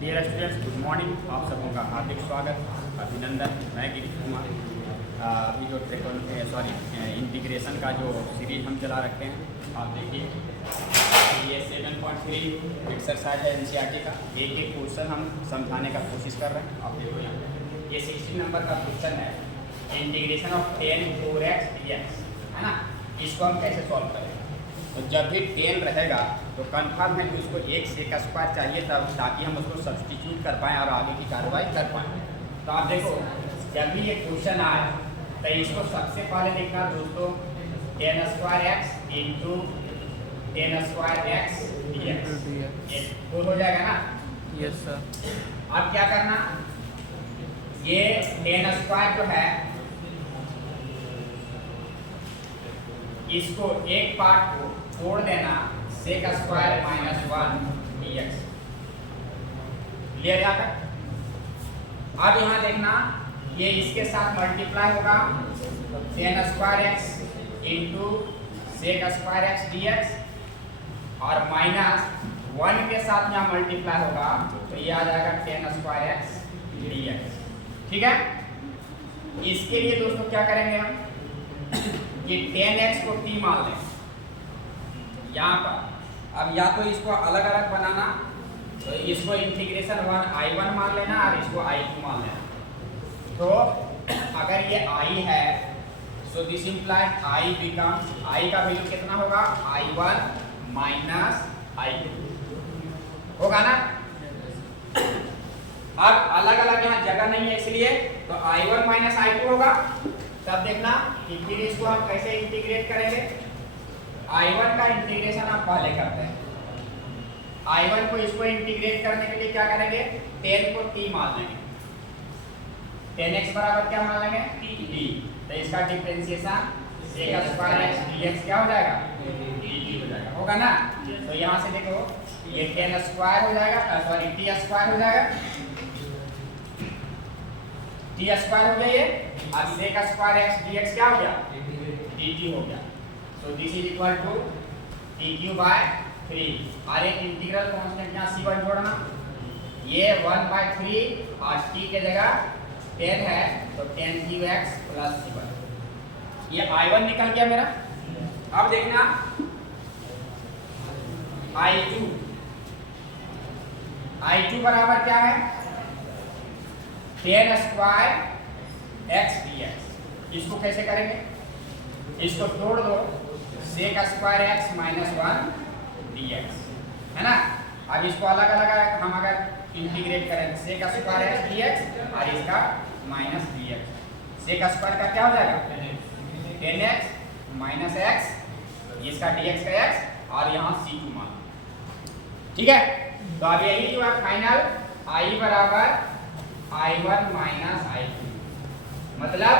Dear students, good morning. आप सबों का हार्दिक स्वागत, अभिनंदन। मैं गिरीश कुमार। अभी जो इंटीग्रेशन का जो सीरीज हम चला रखते हैं, आप देखिए ये 7.3 एक्सरसाइज है एनसीईआरटी का। एक एक क्वेश्चन हम समझाने का कोशिश कर रहे हैं। आप देखो यहाँ ये 16 नंबर का क्वेश्चन है, इंटीग्रेशन ऑफ 10 4x dx, है ना। इसको हम कैसे सॉल्व करेंगे? तो जब भी 10 रहेगा तो कन्फर्म है कि उसको एक सेक स्क्वायर चाहिए, तब ताकि हम उसको सब्सटीट्यूट कर पाएँ और आगे की कार्रवाई कर पाएँ। तो आप देखो, जब भी ये क्वेश्चन आए तो इसको सबसे पहले देखना दोस्तों, 10 square x into 10 square x ये तो हो जाएगा ना। Yes sir. अब क्या करना, ये 10 स्क्वायर जो है इसको एक पार्ट को छोड़ देना, sec square minus 1 dx। Clear यहाँ तक? अब यहाँ देखना, ये इसके साथ मल्टीप्लाई होगा, 10 square x into sec square x dx, और माइनस 1 के साथ यहाँ मल्टीप्लाई होगा तो ये आ जाएगा 10 स्क्वायर एक्स dx। ठीक है। इसके लिए दोस्तों क्या करेंगे हम, ये 10x को t मान लें यहाँ पर। अब या तो इसको अलग अलग बनाना, तो इसको इंटीग्रेशन 1 I1 मान लेना और इसको I2 मान लेना। तो अगर ये I है, so this implied I becomes, I का वैल्यू कितना होगा, I1 माइनस I2 होगा ना। अब अलग अलग यहाँ जगह नहीं है, इसलिए तो I1 माइनस I2 होगा। तब देखना कि फिर इसको हम कैसे इंटीग्रेट करेंगे। I1 का इंटीग्रेशन हम पहले करते हैं। I1 को इसको इंटीग्रेट करने के लिए क्या करेंगे, 10 को t मान लेंगे। 10x बराबर क्या मान लेंगे, t। तो इसका differentiation sec square x dx क्या हो जाएगा, dt हो जाएगा, होगा ना। तो यहाँ से देखो, ये 10 स्क्वायर हो जाएगा, सॉरी t स्क्वायर हो जाएगा, t स्क्वायर हो गया ये, और सेक स्क्वायर x dx क्या हो गया, dt हो गया। So this is equal to t³ by 3, और एक इंटीग्रल कांस्टेंट यहाँ c1 जोड़ना, ये 1/3 और t के जगह 10 है तो 10³ प्लस c1। ये I1 निकल गया मेरा। अब देखना I2 बराबर क्या है, 10 स्क्वायर x dx। इसको कैसे करेंगे, इसको तोड़ दो, sec square x minus 1 dx, है ना। अब इसको अलग अलग हम अगर इंटीग्रेट करें, सेक स्क्वायर x dx और इसका माइनस dx। सेक स्क्वायर का क्या हो जाएगा, 10x माइनस x, इसका dx का x, और यहाँ c2 मान। ठीक है। तो अब यही जो है फाइनल I बराबर I1 माइनस I2, मतलब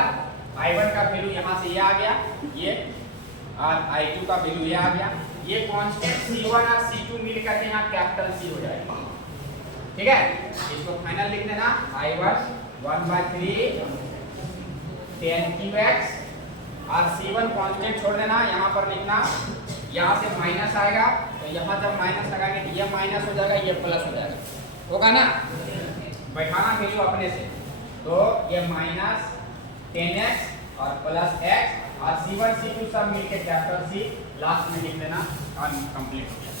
I1 का वैल्यू यहाँ से ये आ गया, ये, और I2 का वैल्यू ये आ गया। ये कांस्टेंट C1 और C2 मिल करके यहाँ कैपिटल C हो जाएगा। ठीक है। इसको फाइनल लिख देना, I1 1/3 10³ और C1 कांस्टेंट छोड़ देना, यहाँ पर लिखना, यहाँ से माइनस आएगा तो यहाँ जब माइनस लगाएंगे तो ये माइनस हो जाएगा, ये प्लस हो जाएगा, होगा ना। बैठाना वैल्यू अपने से, तो ये माइनस 10x और प्लस x और C1 C2 सब मिलके कैपिटल C लास्ट में लिख देना, और कंप्लीट हो गया।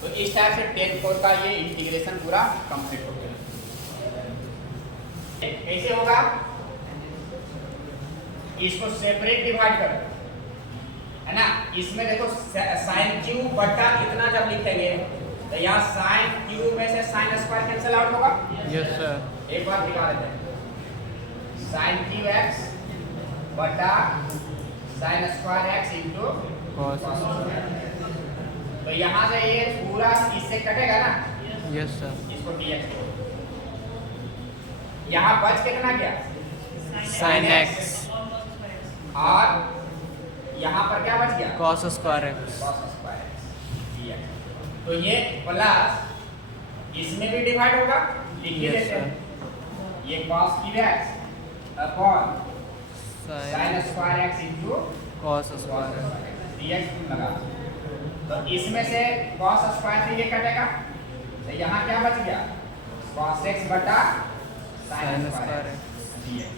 तो इस टाइप से 10 का ये इंटीग्रेशन पूरा कंप्लीट हो गया। कैसे होगा, इसको सेपरेट डिवाइड करो, है ना। इसमें देखो साइन क्यू बटा कितना जब लिखेंगे तो यहाँ साइन क्यू में से साइन स्क्वायर कैंसिल आउट होगा। Yes sir. एक बार दिखा देते हैं, साइन क्यू एक्स बटा sine square x into cos. तो यहाँ से ये पूरा इससे कटेगा ना। Yes sir. इसको dx को, यहाँ बच कितना गया, साइन एक्स, और यहाँ पर क्या बच गया, cos square x. cos square x dx। तो ये प्लस इसमें भी डिवाइड होगा, लिख ही देते हैं, ये cos Q x upon sine square x into cos square dx लगा। तो इसमें से cos स्क्वायर से ये कटेगा, तो यहाँ क्या बच गया, cos x बटा sin Sin square square x dx।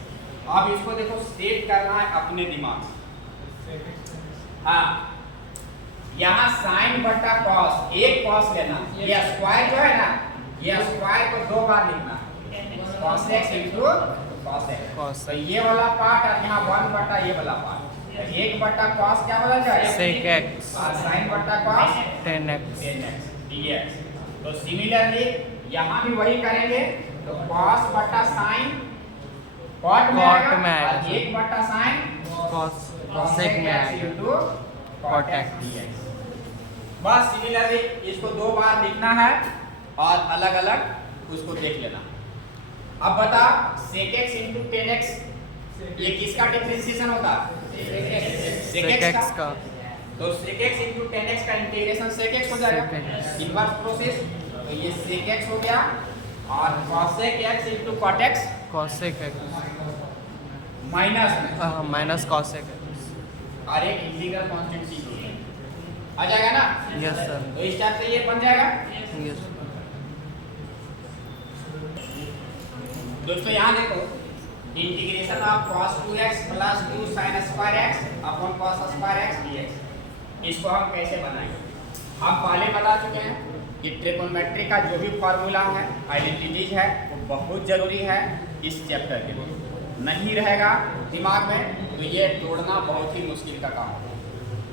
अब इसको देखो सेट करना है अपने दिमाग से। हाँ, यहाँ साइन बटा कॉस, एक कॉस लेना, ये स्क्वायर जो है ना, ये स्क्वायर को दो बार लिखना, cos x into cos x। Cos तो ये वाला पार्ट और यहाँ 1 बटा ये वाला पार्ट, तो 1 बटा cos क्या बदल जाएगा, sec x और sin बटा cos 10x 10x dx। तो सिमिलरली यहाँ भी वही करेंगे, तो cos बटा sin cot में Cot में आएगा, आएगा। और 1 बटा sin cos cos sec में x आएगा into cot Cot x x। dx। बस सिमिलरली इसको दो बार लिखना है और अलग अलग उसको देख लेना। अब बता sec x इंटू 10x ये किसका डिफरेंशिएशन होता है, sec sec x x का। का तो sec x इंटू 10x का इंटीग्रेशन sec x हो जाएगा, Sec x। Inverse process. तो ये sec x हो गया और cosec x into cot x cos sec x minus में माइनस cos sec x और एक इंटीग्रल कांस्टेंट c आ जाएगा ना। यस सर तो इस टाइप से ये बन जाएगा। यस दोस्तों यहाँ देखो, integration of cos 2x plus 2 sin square x upon cos square x dx, इसको हम कैसे बनाएंगे। हम पहले बता चुके हैं कि ट्रिगोनोमेट्री का जो भी फॉर्मूला है, आइडेंटिटीज है, वो बहुत जरूरी है इस चैप्टर के लिए। नहीं रहेगा दिमाग में तो ये तोड़ना बहुत ही मुश्किल का काम होगा।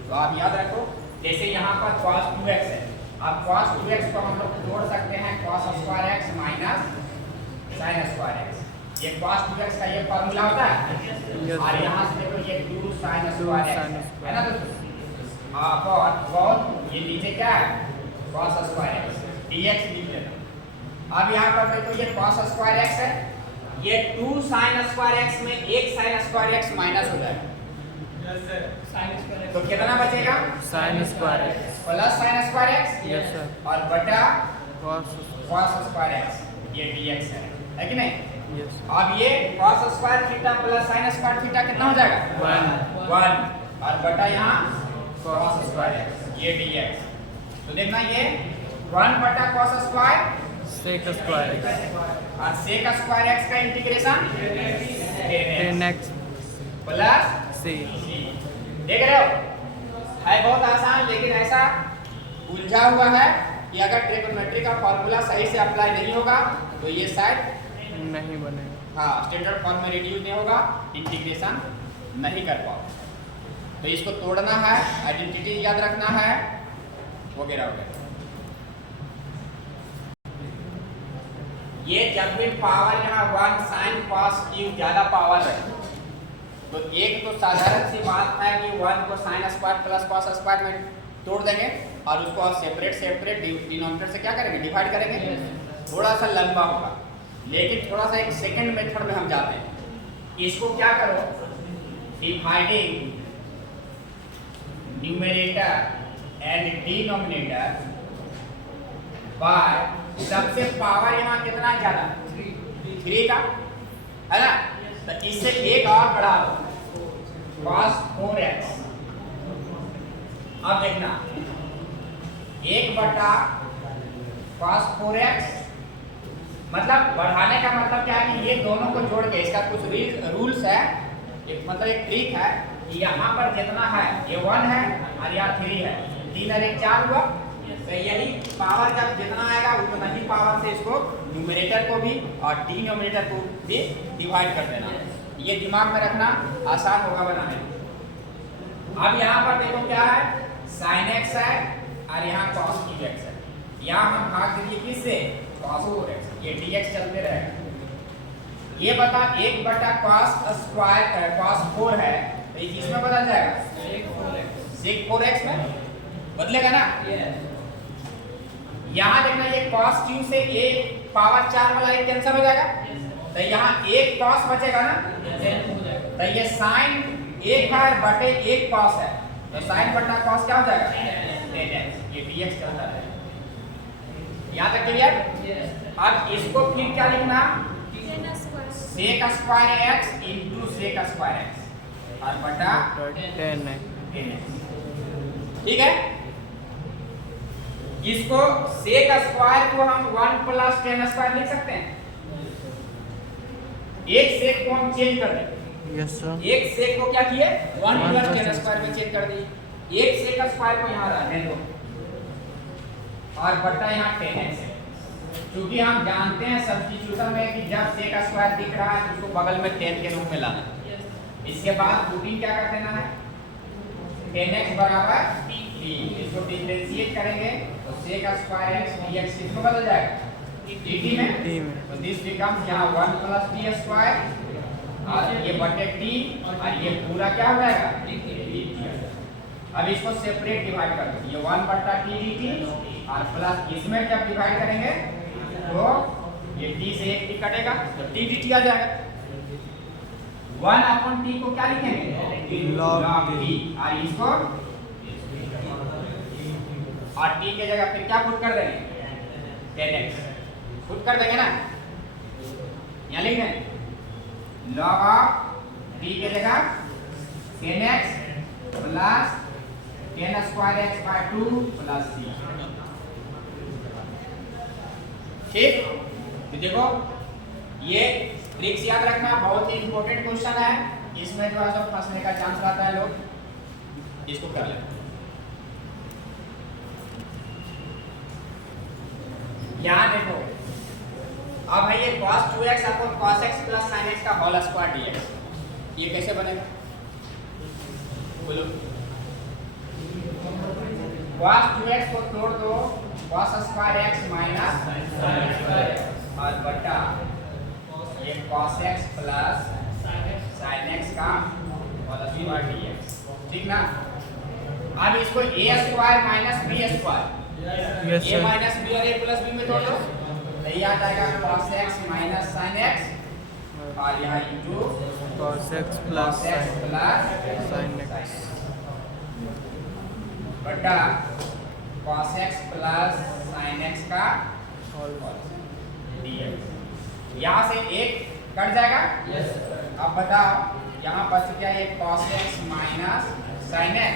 तो आप याद रखो, जैसे यहाँ पर cos 2x है, अब cos 2x को हम लोग तोड़ सकते हैं cos square x minus sin square x। ये cos 2x का ये फॉर्मूला होता है, और यहाँ से देखो ये 2 sin स्क्वायर x है ना दोस्तों। और ये नीचे क्या है, cos स्क्वायर x dx लिख लेना। अब यहाँ पर देखो ये cos स्क्वायर x है, ये 2 sin स्क्वायर x में 1 sin स्क्वायर x माइनस हो जाएगा, तो कितना बचेगा, sin square x plus sin square x yes sir और बटा cos cos स्क्वायर x, ये dx है कि नहीं। यस अब ये cos square theta plus sin square theta कितना हो जाएगा, 1 और बटा यहाँ cos स्क्वायर x, ये dx। तो देखना ये 1 बटा cos square sec square x और sec स्क्वायर x का इंटीग्रेशन 10x प्लस c देख रहे हो, है बहुत आसान, लेकिन ऐसा उलझा हुआ है कि अगर ट्रिगोनोमेट्री का फॉर्मूला सही से अप्लाई नहीं होगा तो ये शायद नहीं बनेगा। हाँ स्टैंडर्ड फॉर्म में रिड्यूस नहीं होगा, इंटीग्रेशन नहीं कर पाओ। तो इसको तोड़ना है, आइडेंटिटी याद रखना है, वगैरह वगैरह। ये जब भी पावर यहाँ 1 sin cos क्यूब ज्यादा पावर है, तो एक तो साधारण सी बात है कि 1 को sin square plus cos square में तोड़ देंगे और उसको सेपरेट डिनोमिनेटर से क्या करेंगे, डिवाइड करेंगे। थोड़ा सा लंबा होगा, लेकिन थोड़ा सा एक सेकंड मेथड में हम जाते हैं। इसको क्या करो, dividing numerator and denominator by, सबसे पावर यहाँ कितना ज्यादा 3 का है ना, तो इससे एक और बढ़ा दो cos 4x। अब देखना 1 बटा cos 4x, मतलब बढ़ाने का मतलब क्या है कि ये दोनों को जोड़ के, इसका कुछ रूल्स है, एक मतलब एक ट्रिक है कि यहाँ पर जितना है ये 1 है और यहाँ 3 है, 3 और 1 4 हुआ। तो यही पावर जब जितना आएगा उतना ही पावर से इसको न्यूमरेटर को भी और डिनोमिनेटर को भी डिवाइड कर देना। ये दिमाग में रखना, आसान होगा बनाने। अब यहाँ पर देखो क्या है, sin x है और यहाँ cos x है, यहाँ हम भाग देंगे किससे, cos 4x, ये dx चलते रहेगा। ये बता 1 बटा cos स्क्वायर cos 4 है, तो ये किसमें बदल जाएगा, sec 4x में बदलेगा ना। यहाँ देखना ये cos क्यूब से ये पावर 4 वाला एक कैंसिल हो जाएगा, तो यहाँ एक cos बचेगा ना, तो ये sin 1 है बटे 1 cos है, तो sin बटा cos क्या हो जाएगा 10x, ये dx चलता है। यहाँ तक क्लियर। अब इसको फिर क्या लिखना, sec square x into sec square x और बटा 10x ठीक है। इसको सेक स्क्वायर को हम 1 प्लस टेन स्क्वायर लिख सकते हैं। एक सेक को हम चेंज कर दें। Yes, sir. एक सेक को क्या किए 1 1 प्लस plus टेन 10 स्क्वायर में चेंज कर दी। एक सेक स्क्वायर को यहाँ रहने दो और बट्टा यहाँ 10x है। क्योंकि हम जानते हैं सब्स्टिट्यूशन में कि जब सेक स्क्वायर दिख रहा है तो उसको बगल में 10 के रूप में लाना है। इसके बाद पुटिंग क्या कर देना है 10x बराबर t। इसको डिफरेंशिएट करेंगे तो sec स्क्वायर x dx किसमें बदल जाएगा dt में। तो दिस बिकम्स यहाँ 1 प्लस t स्क्वायर और ये बटे t और ये पूरा क्या हो जाएगा dt। अब इसको सेपरेट डिवाइड कर दो। ये 1 बटा t dt और प्लस इसमें जब डिवाइड करेंगे तो ये t से एक t कटेगा तो t dt आ जाएगा। 1 अपॉन t को क्या लिखेंगे log t और इसको और t के जगह फिर क्या पुट कर देंगे 10x पुट कर देंगे ना। यहाँ लिख दें log ऑफ t के जगह 10x plus 10 square x by 2 plus c। ठीक तो देखो ये ट्रिक्स याद रखना बहुत ही इंपॉर्टेंट क्वेश्चन है। इसमें जो है सब फंसने का चांस रहता है लोग इसको कर लें। यहाँ देखो अब है ये cos 2x upon cos x plus sin x का होल स्क्वायर dx। ये कैसे बनेगा बोलो। cos 2x को तोड़ दो cos स्क्वायर x माइनस और बटा ये cos x plus sin x का होल स्क्वायर dx। ठीक ना। अब इसको a square minus b square Yes, a sir. Minus b और a प्लस b में तोड़ दो तो ये आ जाएगा cos x minus sin x और यहाँ into Cos x plus cos x plus sin x. बटा cos x plus sin x का All. dx। यहाँ से एक कट जाएगा। अब बताओ यहाँ बच गया ये cos x minus sin x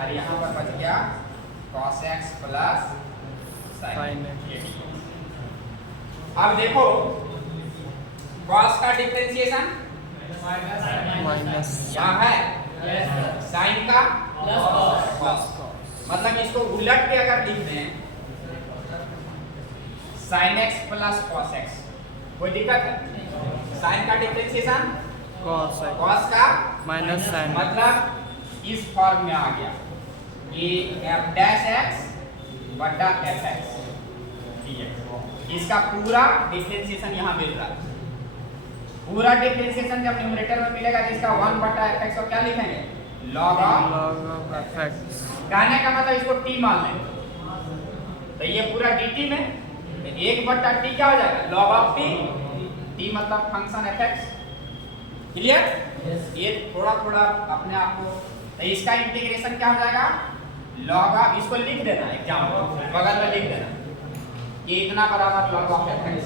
और यहाँ पर बच गया cos x plus sin x। अब देखो cos का डिफरेंशिएशन Minus. यहाँ है sin का cos। मतलब इसको उलट के अगर लिख दें sin x plus cos x कोई दिक्कत है। sin का डिफरेंशिएशन Cos x. cos का Minus sin x. मतलब इस फॉर्म में आ गया कि f डैश x बटा fx dx। इसका पूरा डिफरेंशिएशन यहाँ मिल रहा है। पूरा डिफरेंशिएशन जब न्यूमरेटर में मिलेगा तो इसका 1 बटा fx को क्या लिखेंगे log of Log of fx. कहने का मतलब इसको t मान लेंगे तो ये पूरा dt में 1 बटा t क्या हो जाएगा log ऑफ t। t मतलब फंक्शन fx। क्लियर। ये थोड़ा थोड़ा अपने आप को तो इसका इंटीग्रेशन क्या हो जाएगा log ऑफ इसको लिख देना एग्जाम्पल बगल में लिख देना ये इतना बराबर log ऑफ fx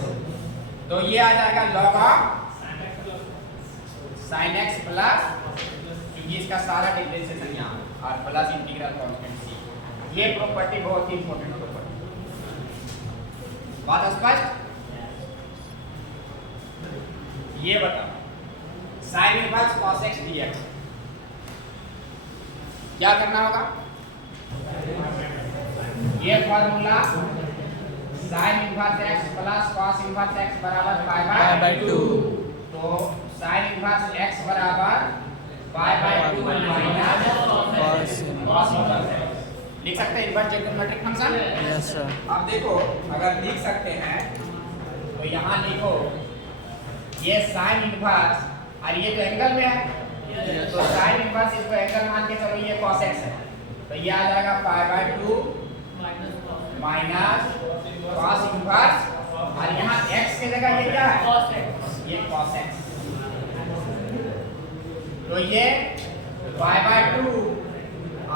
तो ये आ जाएगा log of sin x plus क्योंकि इसका सारा डिफरेंशिएशन यहाँ और प्लस इंटीग्रल कांस्टेंट c। ये प्रॉपर्टी बहुत ही इंपॉर्टेंट प्रॉपर्टी। बात स्पष्ट। ये बताओ sin inverse cos x dx क्या करना होगा। ये formula sin inverse x plus cos inverse x बराबर पाई बाय 2 तो sin इनवर्स x बराबर pi by 2 minus Cos. cos inverse x लिख सकते हैं inverse trigonometric function. Yes, sir. अब देखो अगर लिख सकते हैं तो यहाँ लिखो ये sin इनवर्स और ये तो एंगल में है तो sin इनवर्स इसको एंगल मान के चलो ये cos x है तो ये आ जाएगा pi by 2 minus cos inverse और यहाँ x के जगह ये क्या है ये cos x तो ये पाई बाय 2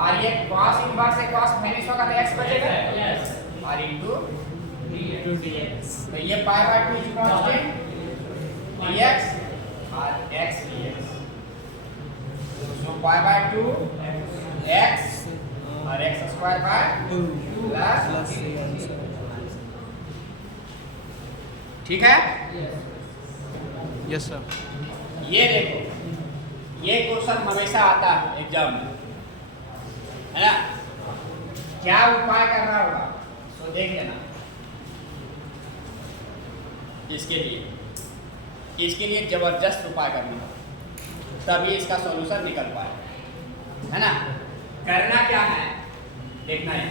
और ये cos इनवर्स से cos माइनस होगा तो x बचेगा और इनटू तो ये pi by 2 is constant dx और x dx so pi by 2 x और x square by 2 plus plus 3 ठीक है। yes sir ये देखो, ये क्वेश्चन हमेशा आता है एग्जाम में, है ना। क्या उपाय करना होगा सो देख लेना। इसके लिए जबरदस्त उपाय करना होगा, तभी इसका सॉल्यूशन निकल पाए, है ना। करना क्या है देखना है।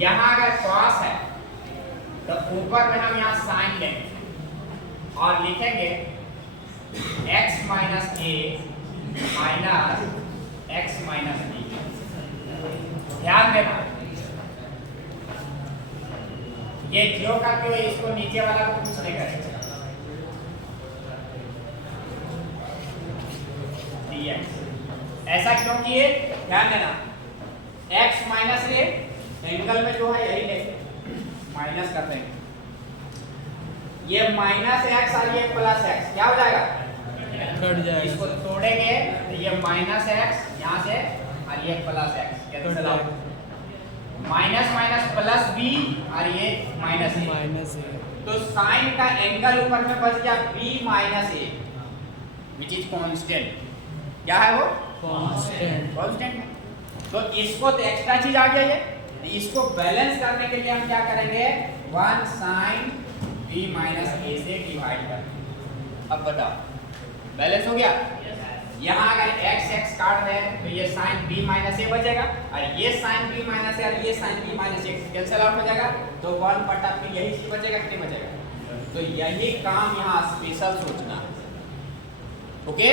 यहाँ अगर cos है तो ऊपर में हम यहाँ साइन लेंगे और लिखेंगे x माइनस ए माइनस x माइनस बी। ध्यान देना, ये जो करते हुए इसको नीचे वाला को कुछ नहीं करेगा। dx ऐसा क्यों किए, ध्यान देना। x माइनस ए एंगल में जो है यही लेंगे, माइनस कर देंगे। ये माइनस एक्स और ये प्लस एक्स क्या हो जाएगा, कट जाएगा। इसको तोड़ेंगे तो ये माइनस एक्स यहाँ से और ये plus x cancel out. Minus minus plus b और ये माइनस ए, माइनस ए तो साइन का एंगल ऊपर में बच गया b minus a which is constant. क्या है वो, कांस्टेंट। कांस्टेंट। तो इसको तो एक्स्ट्रा चीज आ गई है, इसको बैलेंस करने के लिए हम क्या करेंगे, 1 sin b माइनस ए से डिवाइड कर। अब बताओ बैलेंस हो गया। यहाँ अगर x x काट दें तो ये sin b माइनस ए बचेगा और ये sin b माइनस ए और ये sin b माइनस ए कैंसिल आउट हो जाएगा, तो 1 बटा फिर यही चीज बचेगा कि नहीं बचेगा। तो यही काम यहाँ स्पेशल सोचना है। ओके,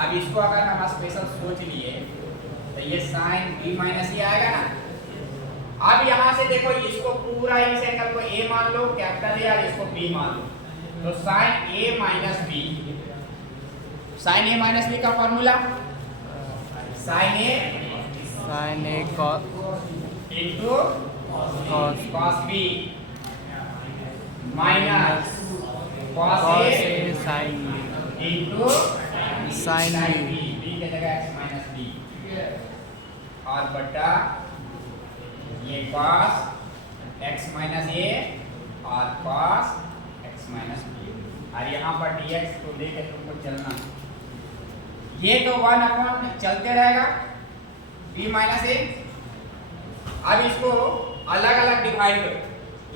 अब इसको अगर हम स्पेशल सोच लिए तो ये sin b माइनस ए आएगा ना। अब यहाँ से देखो, इसको पूरा इस एंगल को a मान लो कैपिटल ए और इसको b मान लो, तो sin a minus b, sin a minus b का formula sin a cos into cos cos b minus cos cos a a sin b into sin sin b b, b की जगह x minus b और बटा ये cos x minus a और cos x minus b, और यहाँ पर dx को लेके तुमको चलना। ये तो 1 अपॉन चलते रहेगा b माइनस a। अब इसको अलग अलग डिवाइड करो,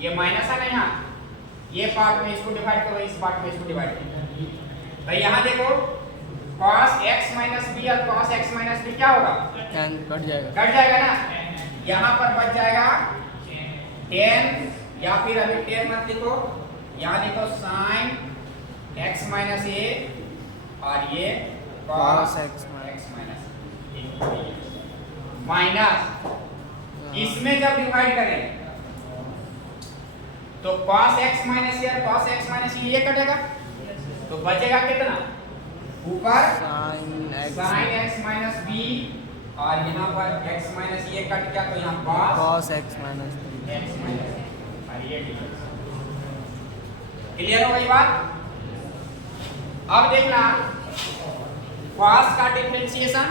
ये माइनस है ना, यहाँ ये पार्ट में इसको डिवाइड करो, इस पार्ट में इसको डिवाइड करो। भाई यहाँ देखो cos x माइनस b और cos x माइनस b क्या होगा, कट जाएगा। कट जाएगा ना। यहाँ पर बच जाएगा 10 या फिर अभी 10 मत लिखो, यहाँ लिखो sin x माइनस a और ये cos x माइनस माइनस, इसमें जब डिवाइड करें तो cos x माइनस a और cos x माइनस ये कटेगा, तो बचेगा कितना, ऊपर sin x माइनस b और यहाँ पर x माइनस ये कट गया तो यहाँ cos x minus x minus और ये dx। क्लियर हो गई बात। अब देखना cos का differentiation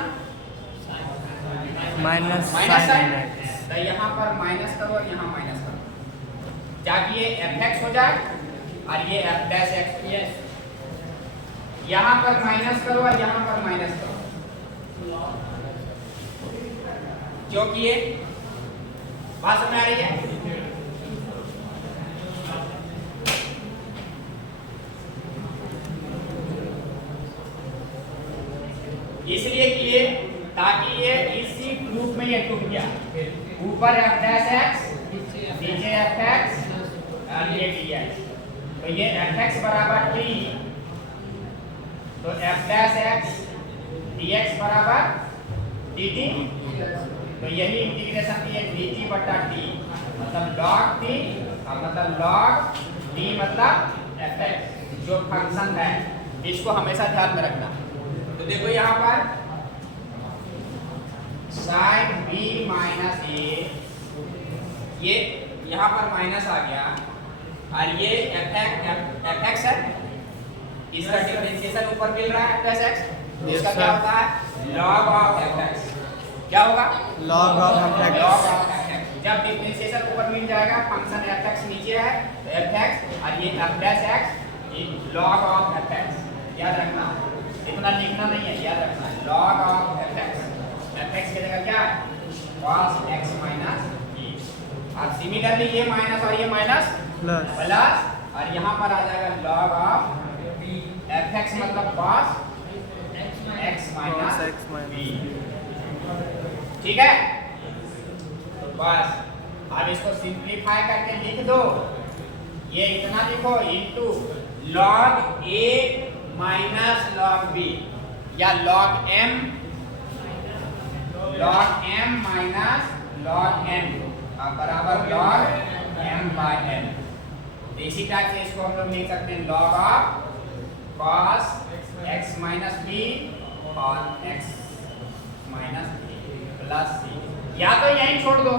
minus minus sin sine, x तो यहाँ पर माइनस करो और यहाँ माइनस करो, ताकि ये fx हो जाए और ये f डैश x। यहाँ पर माइनस करो और यहाँ पर माइनस करो, क्योंकि ये बात समझ आ रही है। इसलिए किए ताकि ये इसी ग्रुप में ये टूट गया, ऊपर f डैश x नीचे fx और ये dx, तो ये fx बराबर 3, तो f डैश x dx बराबर dt, तो यही इंटीग्रेशन की है dt बटा t, मतलब log t और मतलब log d मतलब fx जो फंक्शन है, इसको हमेशा ध्यान में रखना। तो देखो यहाँ पर sin b माइनस a, ये यहाँ पर माइनस आ गया और ये fx है, इसका डिफरेंशिएशन ऊपर मिल रहा है fx, इसका क्या होता है log ऑफ fx। क्या होगा? log of fx. log of fx. जब डिफरेंशिएशन ऊपर मिल जाएगा, फंक्शन fx नीचे है तो fx और ये f dash x log of fx। याद रखना, इतना लिखना नहीं है, याद रखना है log of fx। fx की जगह क्या है? cos x minus e। अब सिमिलरली ये माइनस और ये माइनस Plus. प्लस और यहाँ पर आ जाएगा log of fx मतलब cos x Cos minus x minus b। b. ठीक है, बस अब इसको सिंप्लीफाई करके लिख दो। ये इतना लिखो into log a minus log b या log m minus log n बराबर log m बाय n। इसी टाइप से इसको हम लोग लिख सकते हैं log of cos x minus b और x minus b plus c। या तो यहीं छोड़ दो,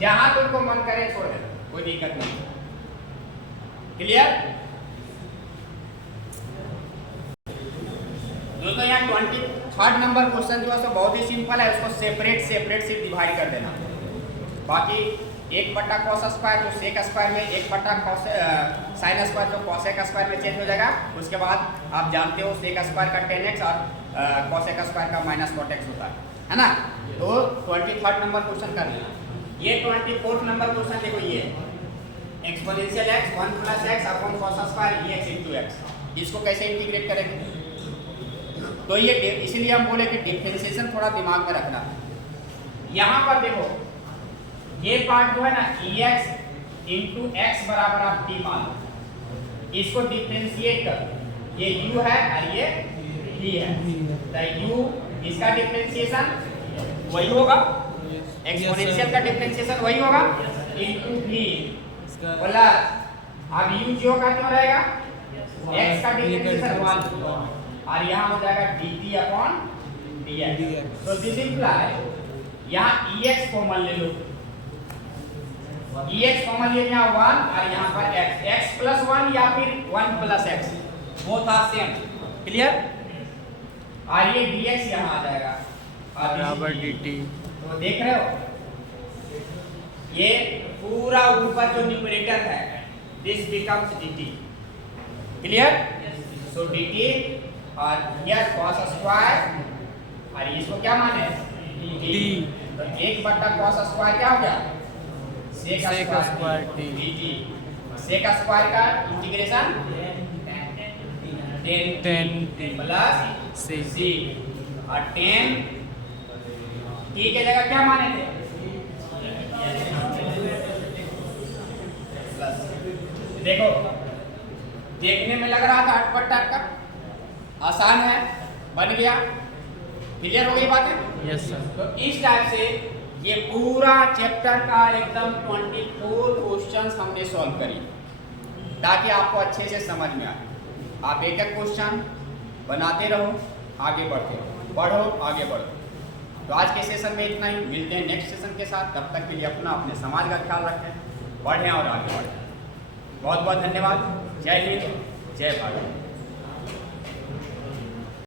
जहां तुमको मन करे छोड़ दे, कोई दिक्कत नहीं। क्लियर दोस्तों? यहाँ 23rd नंबर क्वेश्चन जो है बहुत ही सिंपल है, उसको सेपरेट से डिवाइड कर देना। बाकी 1/cos स्क्वायर जो सेक स्क्वायर में 1/cos साइन स्क्वायर जो कॉसेक स्क्वायर में चेंज हो जाएगा। उसके बाद आप जानते हो सेक स्क्वायर का 10x और कॉसेक स्क्वायर का माइनस cot x होता है ना? तो 23rd नंबर क्वेश्चन कर लेना। ये 24th नंबर क्वेश्चन देखो, ये exponential x 1 + x upon cos square ex * x, इसको कैसे इंटीग्रेट करेंगे? तो ये इसीलिए हम बोले कि डिफरेंशिएशन थोड़ा दिमाग में रखना। यहाँ पर देखो ये पार्ट जो है ना ex * x बराबर आप t मान लो, इसको डिफरेंशिएट कर, ये u है और ये v है, तो u इसका डिफरेंशिएशन वही होगा, एक्सपोनेंशियल का डिफरेंशिएशन वही होगा इनटू v प्लस अब u जो का क्यों रहेगा, x का डिफरेंशिएशन 1 और यहाँ हो जाएगा dt अपॉन dx। तो दिस इंप्लाई यहाँ ex कॉमन ले लो, ex कॉमन ले यहाँ 1 और यहाँ पर x + 1 या फिर 1 + x, both are same. Clear? और ये dx यहाँ आ जाएगा बराबर dt। तो देख रहे हो ये पूरा ऊपर जो न्यूमरेटर है this becomes dt। Clear? So dt और हियर cos स्क्वायर और इसको क्या माने d। तो 1/cos स्क्वायर क्या हो गया? Sec square dt। Sec square का इंटीग्रेशन 10t प्लस c और 10 t के जगह क्या माने थे? प्लस। देखो देखने में लग रहा था अटपट टाइप का, आसान है, बन गया। क्लियर हो गई बातें? Yes sir. तो इस टाइप से ये पूरा चैप्टर का एकदम 24 क्वेश्चंस हमने सॉल्व करी ताकि आपको अच्छे से समझ में आए। आप एक एक क्वेश्चन बनाते रहो, आगे बढ़ते रहो, पढ़ो आगे बढ़ो। तो आज के सेशन में इतना ही, मिलते हैं नेक्स्ट सेशन के साथ। तब तक के लिए अपने समाज का ख्याल रखें, बढ़ें और आगे बढ़ें। बहुत बहुत धन्यवाद। जय हिंद, जय भारत।